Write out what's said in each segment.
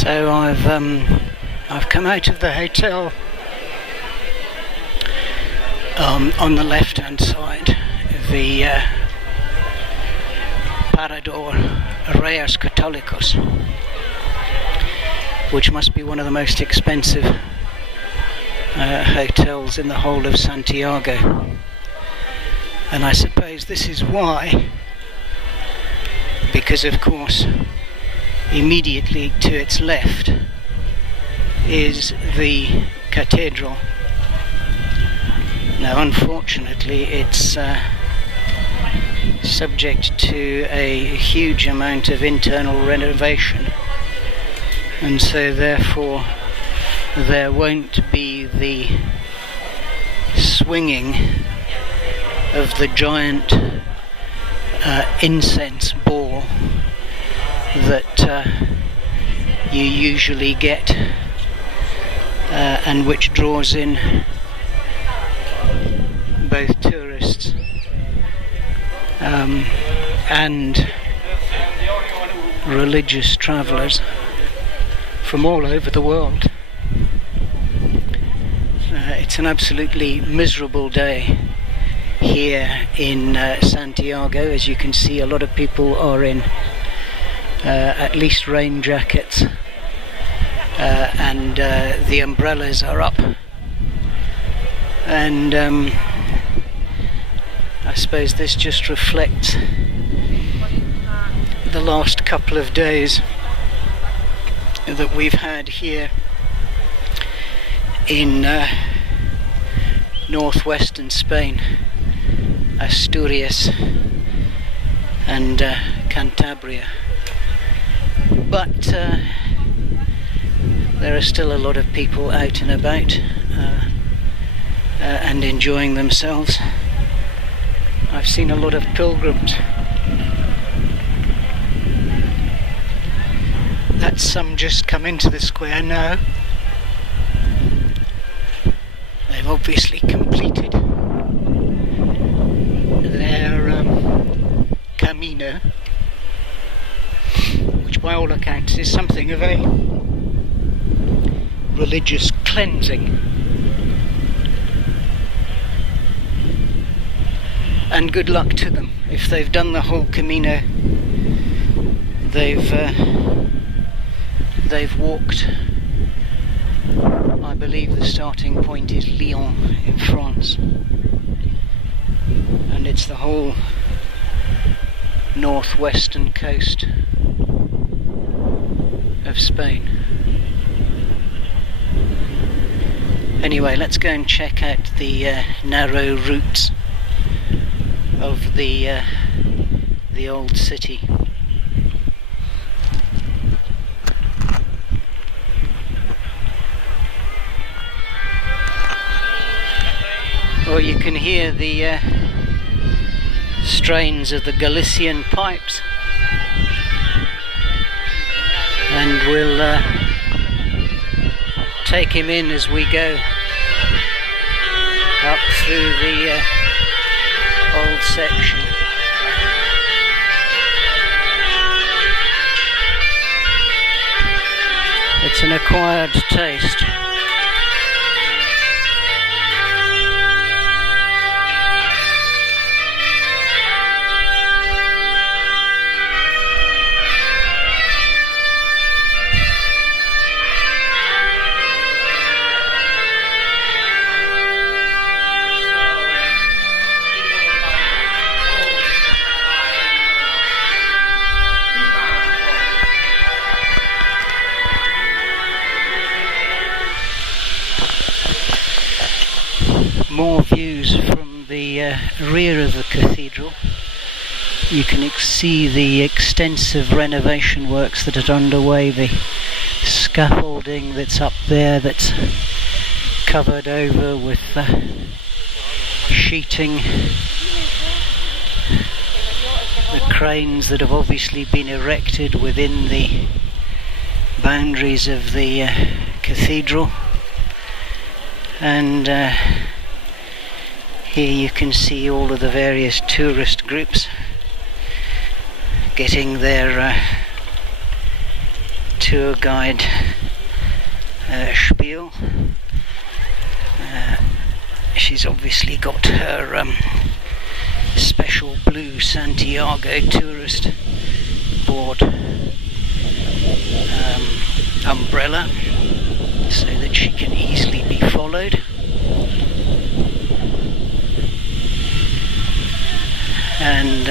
So I've come out of the hotel on the left hand side, the Parador Reis Católicos, which must be one of the most expensive hotels in the whole of Santiago. And I suppose this is why, because of course immediately to its left is the cathedral. Now unfortunately it's subject to a huge amount of internal renovation, and so therefore there won't be the swinging of the giant incense ball that you usually get and which draws in both tourists and religious travellers from all over the world. It's an absolutely miserable day here in Santiago. As you can see, a lot of people are in at least rain jackets, and the umbrellas are up, and I suppose this just reflects the last couple of days that we've had here in northwestern Spain, Asturias and Cantabria. But there are still a lot of people out and about and enjoying themselves. I've seen a lot of pilgrims. That's some just come into the square now. They've obviously completed their camino, which by all accounts is something of a religious cleansing. And good luck to them. If they've done the whole camino, they've walked, I believe the starting point is Lyon in France, and it's the whole northwestern coast of Spain. Anyway, let's go and check out the narrow routes of the old city. Or you can hear the strains of the Galician pipes, and we'll take him in as we go up through the old section. It's an acquired taste. More views from the rear of the cathedral. You can see the extensive renovation works that are underway, the scaffolding that's up there that's covered over with sheeting, the cranes that have obviously been erected within the boundaries of the cathedral, and here you can see all of the various tourist groups getting their tour guide spiel. She's obviously got her special blue Santiago tourist board umbrella, so that she can easily be followed. And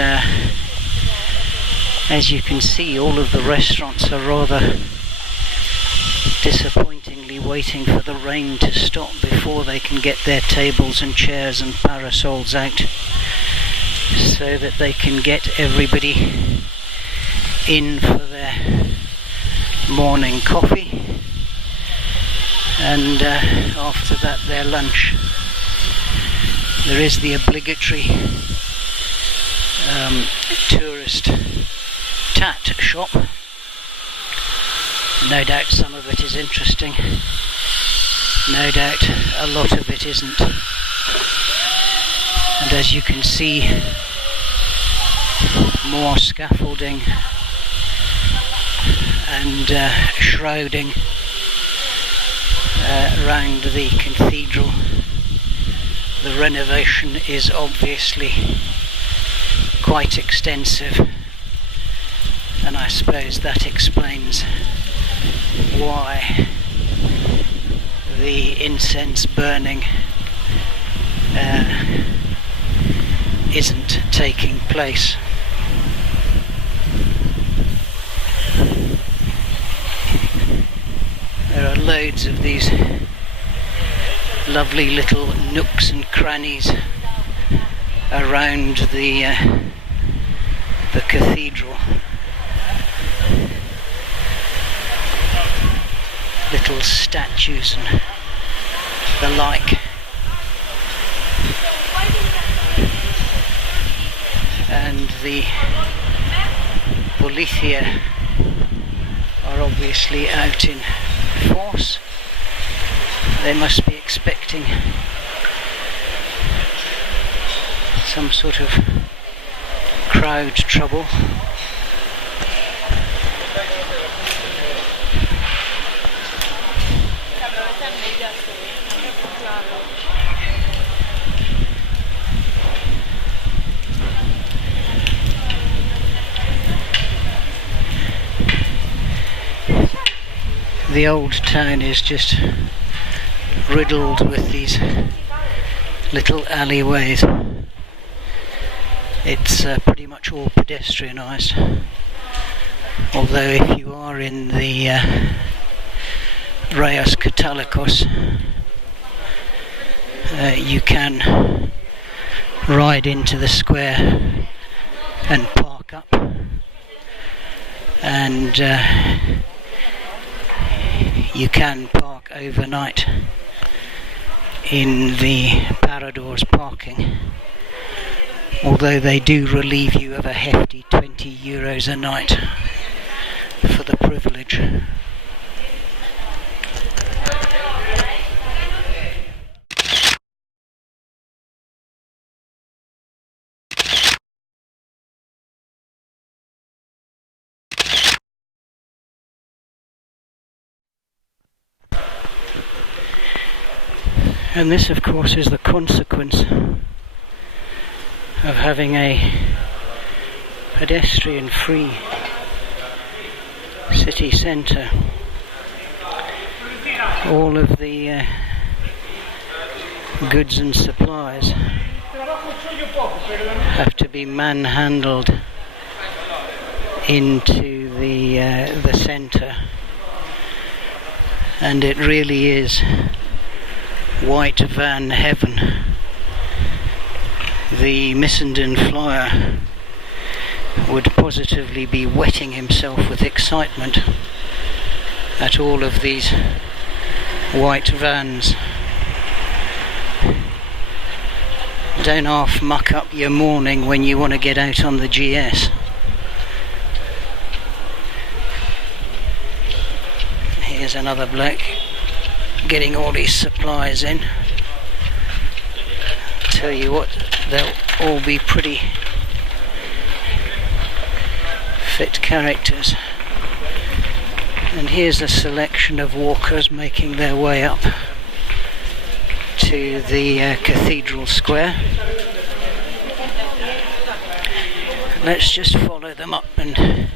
as you can see, all of the restaurants are rather disappointingly waiting for the rain to stop before they can get their tables and chairs and parasols out, so that they can get everybody in for their morning coffee, and after that their lunch. There is the obligatory tourist tat shop. No doubt some of it is interesting, no doubt a lot of it isn't. And as you can see, more scaffolding and shrouding around the cathedral. The renovation is obviously quite extensive, and I suppose that explains why the incense burning isn't taking place. There are loads of these lovely little nooks and crannies around the cathedral. Little statues and the like. And the policia are obviously out in force. They must be expecting some sort of crowd trouble. The old town is just riddled with these little alleyways. It's pretty much all pedestrianised, although if you are in the Rayos Katolikos, you can ride into the square and park up, and you can park overnight in the Paradors parking, although they do relieve you of a hefty €20 a night for the privilege. And this, of course, is the consequence of having a pedestrian-free city centre. All of the goods and supplies have to be manhandled into the centre, and it really is white van heaven. The Missenden flyer would positively be wetting himself with excitement at all of these white vans. Don't half muck up your morning when you want to get out on the GS. Here's another bloke getting all these supplies in. Tell you what, they'll all be pretty fit characters. And here's a selection of walkers making their way up to the cathedral square. Let's just follow them up and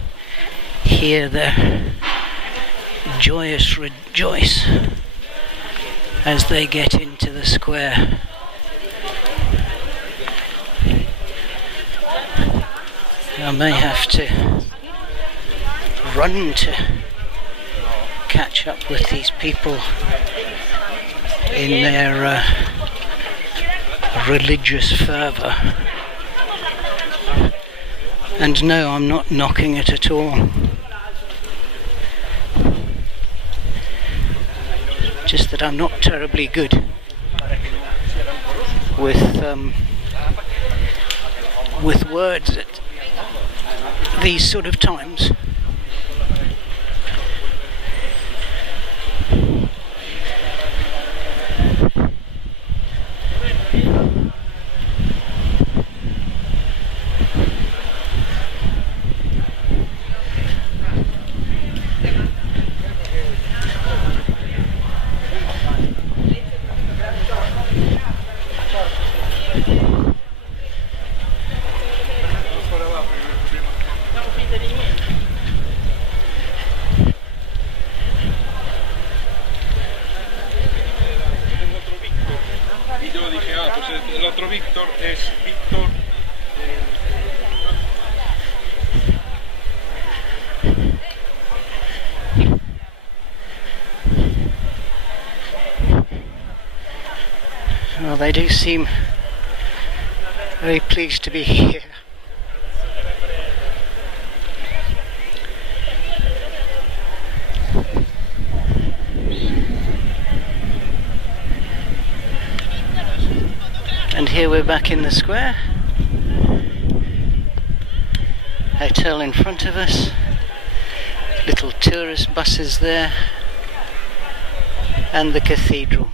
hear their joyous rejoice as they get into the square. I may have to run to catch up with these people in their religious fervour. And no, I'm not knocking it at all. Just that I'm not terribly good with words at these sort of times. Well, they do seem very pleased to be here. And here we're back in the square. Hotel in front of us. Little tourist buses there. And the cathedral.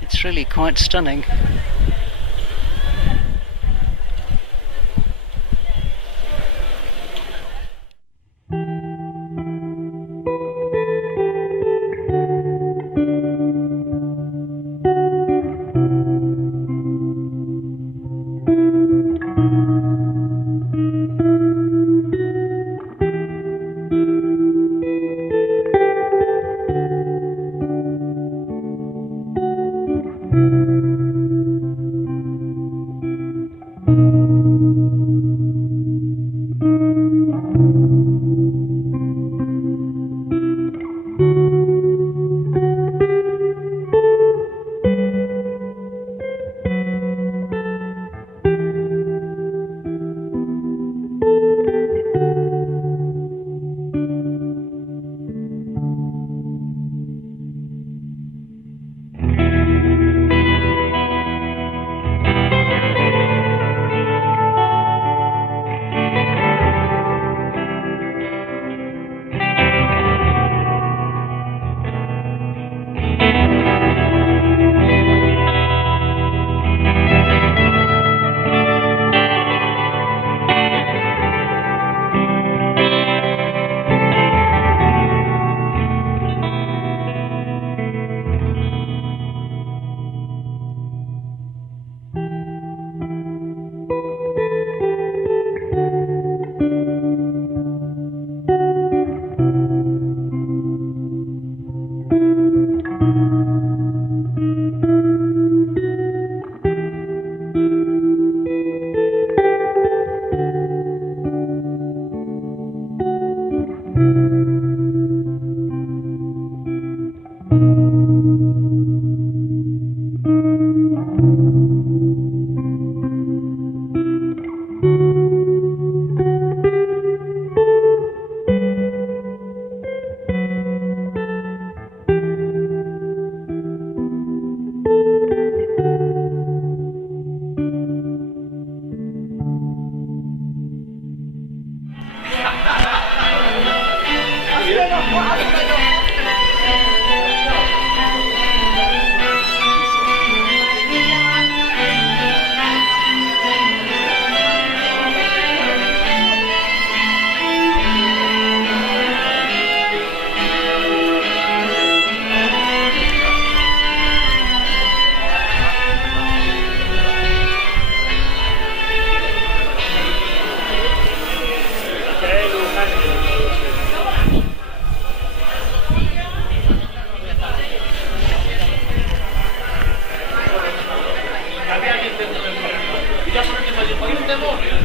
It's really quite stunning. amor.